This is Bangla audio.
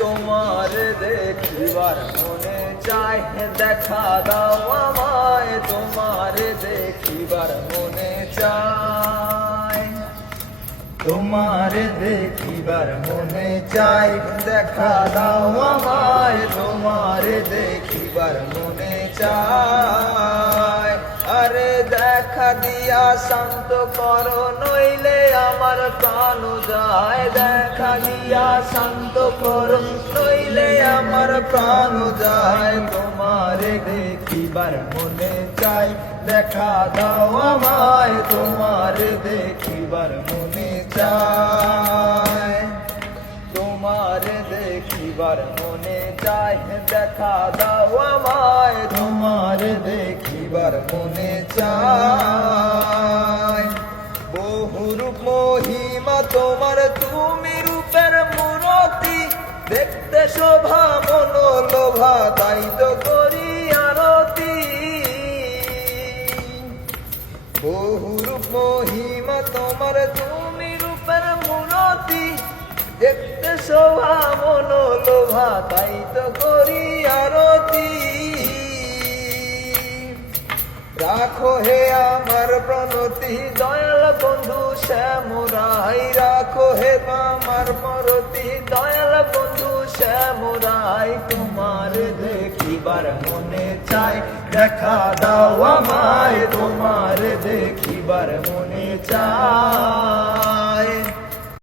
তোমার দেখিবার মনে চায়, দেখা দাও আমায়, তোমার দেখিবার মনে চায়। তোমার দেখিবার মনে চায়, দেখা দাও আমায়, তোমার দেখিবার মনে চায়। আরে দেখা দিয়া শান্ত করো, নইলে আমার প্রাণ যায়। দেখা দিয়া শান্ত করো, নইলে আমার প্রাণ যায়। তোমার দেখিবার মনে চাই, দেখা দাও আমায়, তোমার দেখিবার মনে চায়। তোমার দেখিবার মনে চায়, দেখা দাও আমায়, তোমার দেখিবার মনে চায়। বহুরূপ মহিমা তোমার, তুমি রূপের মূরতি, দেখতে শোভা মনোলোভা, তাই তো করি আরতি। বহুরূপ মহিমা তোমার, তুমি রূপের মূরতি, দেখতে শোভা মনোলোভা, তাই তো করি আরতি। রাখো হে আমার প্রণতি, দয়াল বন্ধু শ্যামরাই। রাখো হে আমার প্রণতি, দয়াল বন্ধু শ্যামরাই। তোমার দেখিবার মনে চাই, দেখা দাও আমায়, তোমার দেখিবার মনে চাই।